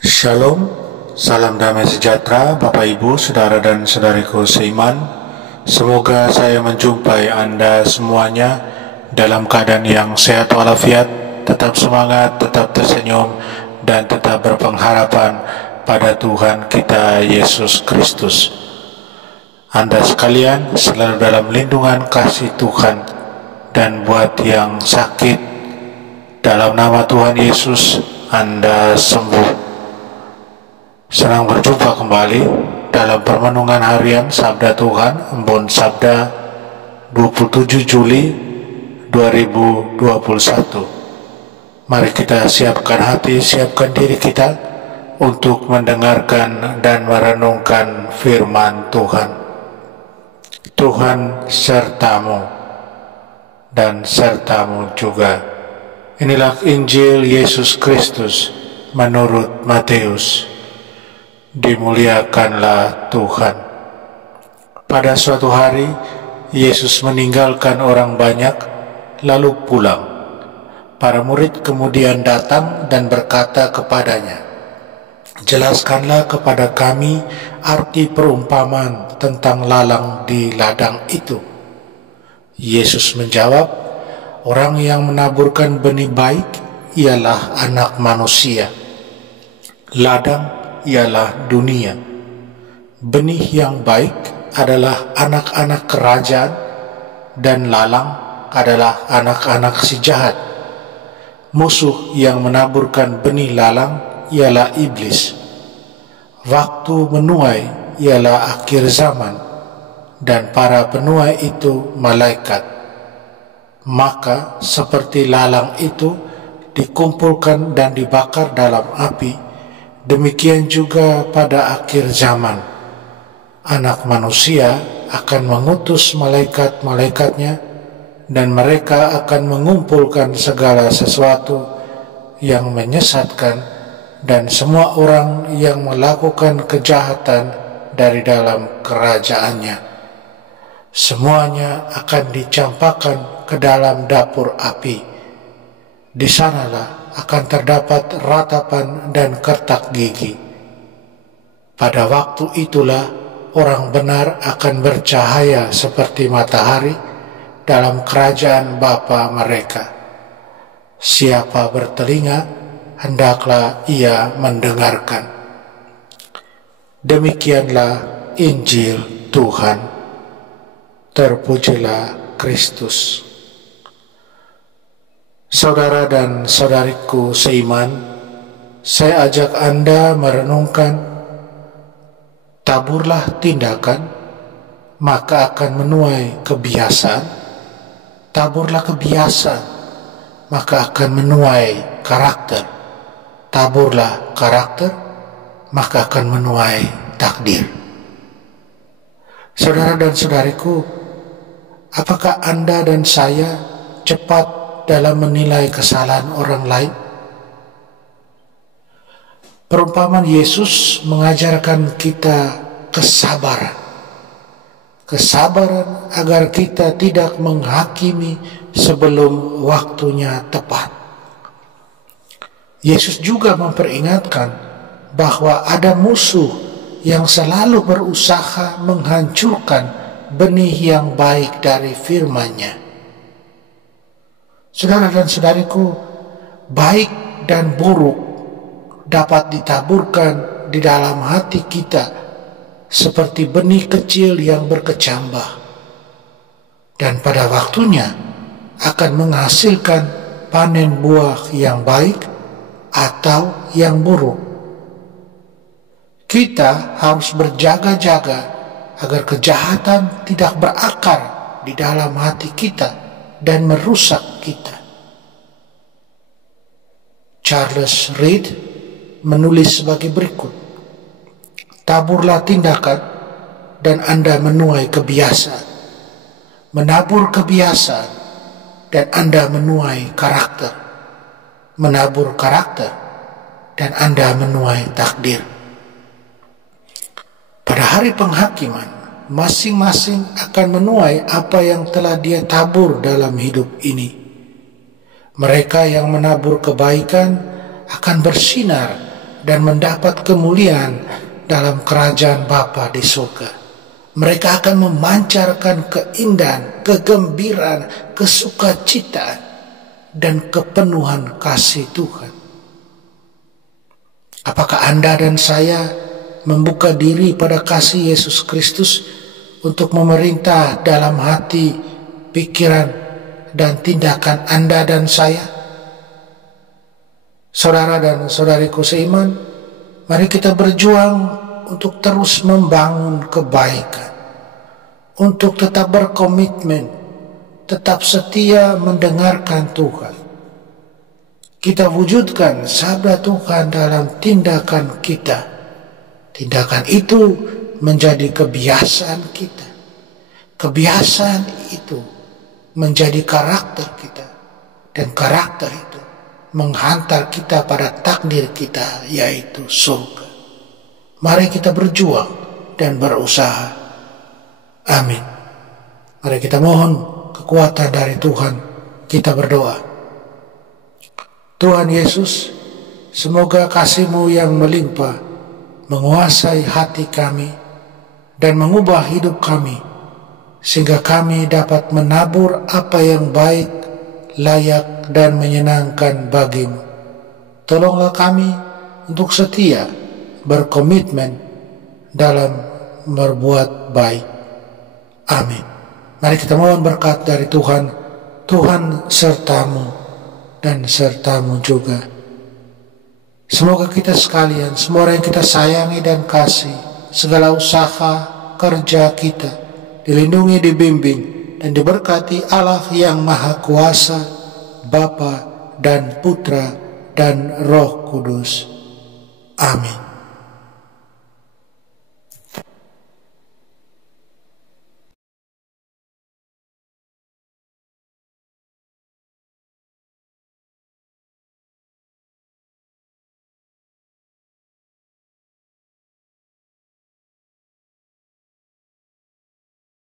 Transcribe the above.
Shalom, salam damai sejahtera Bapak Ibu, Saudara dan Saudariku seiman. Semoga saya menjumpai Anda semuanya dalam keadaan yang sehat walafiat, tetap semangat, tetap tersenyum, dan tetap berpengharapan pada Tuhan kita Yesus Kristus. Anda sekalian selalu dalam lindungan kasih Tuhan, dan buat yang sakit, dalam nama Tuhan Yesus Anda sembuh. Senang berjumpa kembali dalam permenungan harian Sabda Tuhan, Embun Sabda 27 Juli 2021. Mari kita siapkan hati, siapkan diri kita untuk mendengarkan dan merenungkan firman Tuhan. Tuhan sertamu dan sertamu juga. Inilah Injil Yesus Kristus menurut Matius. Dimuliakanlah Tuhan. Pada suatu hari, Yesus meninggalkan orang banyak, lalu pulang. Para murid kemudian datang dan berkata kepadanya, "Jelaskanlah kepada kami arti perumpamaan tentang lalang di ladang itu." Yesus menjawab, "Orang yang menaburkan benih baik ialah Anak Manusia. Ladang ialah dunia. Benih yang baik adalah anak-anak kerajaan, dan lalang adalah anak-anak si jahat. Musuh yang menaburkan benih lalang ialah iblis. Waktu menuai ialah akhir zaman, dan para penuai itu malaikat. Maka seperti lalang itu dikumpulkan dan dibakar dalam api, demikian juga pada akhir zaman, Anak Manusia akan mengutus malaikat-malaikatnya, dan mereka akan mengumpulkan segala sesuatu yang menyesatkan dan semua orang yang melakukan kejahatan dari dalam kerajaannya. Semuanya akan dicampakkan ke dalam dapur api. Di sanalah akan terdapat ratapan dan kertak gigi. Pada waktu itulah orang benar akan bercahaya seperti matahari dalam kerajaan Bapa mereka. Siapa bertelinga, hendaklah ia mendengarkan." Demikianlah Injil Tuhan. Terpujilah Kristus. Saudara dan saudariku seiman, saya ajak Anda merenungkan, taburlah tindakan, maka akan menuai kebiasaan. Taburlah kebiasaan, maka akan menuai karakter. Taburlah karakter, maka akan menuai takdir. Saudara dan saudariku, apakah Anda dan saya cepat dalam menilai kesalahan orang lain? Perumpamaan Yesus mengajarkan kita kesabaran. Kesabaran agar kita tidak menghakimi sebelum waktunya tepat. Yesus juga memperingatkan bahwa ada musuh yang selalu berusaha menghancurkan benih yang baik dari firman-Nya. Saudara dan saudariku, baik dan buruk dapat ditaburkan di dalam hati kita seperti benih kecil yang berkecambah, dan pada waktunya akan menghasilkan panen buah yang baik atau yang buruk. Kita harus berjaga-jaga agar kejahatan tidak berakar di dalam hati kita dan merusak kita. Charles Reed menulis sebagai berikut, "Taburlah tindakan dan Anda menuai kebiasaan. Menabur kebiasaan dan Anda menuai karakter. Menabur karakter dan Anda menuai takdir." Pada hari penghakiman, masing-masing akan menuai apa yang telah dia tabur dalam hidup ini. Mereka yang menabur kebaikan akan bersinar dan mendapat kemuliaan dalam kerajaan Bapa di surga. Mereka akan memancarkan keindahan, kegembiraan, kesukacitaan, dan kepenuhan kasih Tuhan. Apakah Anda dan saya membuka diri pada kasih Yesus Kristus untuk memerintah dalam hati, pikiran, dan tindakan Anda dan saya? Saudara dan saudariku seiman, mari kita berjuang untuk terus membangun kebaikan, untuk tetap berkomitmen, tetap setia mendengarkan Tuhan. Kita wujudkan sabda Tuhan dalam tindakan kita. Tindakan itu menjadi kebiasaan kita. Kebiasaan itu menjadi karakter kita. Dan karakter itu menghantar kita pada takdir kita, yaitu surga. Mari kita berjuang dan berusaha. Amin. Mari kita mohon kekuatan dari Tuhan. Kita berdoa. Tuhan Yesus, semoga kasih-Mu yang melimpah menguasai hati kami dan mengubah hidup kami, sehingga kami dapat menabur apa yang baik, layak, dan menyenangkan bagi-Mu. Tolonglah kami untuk setia, berkomitmen dalam berbuat baik. Amin. Mari kita mohon berkat dari Tuhan. Tuhan sertamu dan sertamu juga. Semoga kita sekalian, semua orang yang kita sayangi dan kasih, segala usaha, kerja kita, dilindungi, dibimbing, dan diberkati Allah yang Maha Kuasa, Bapa dan Putra dan Roh Kudus. Amin.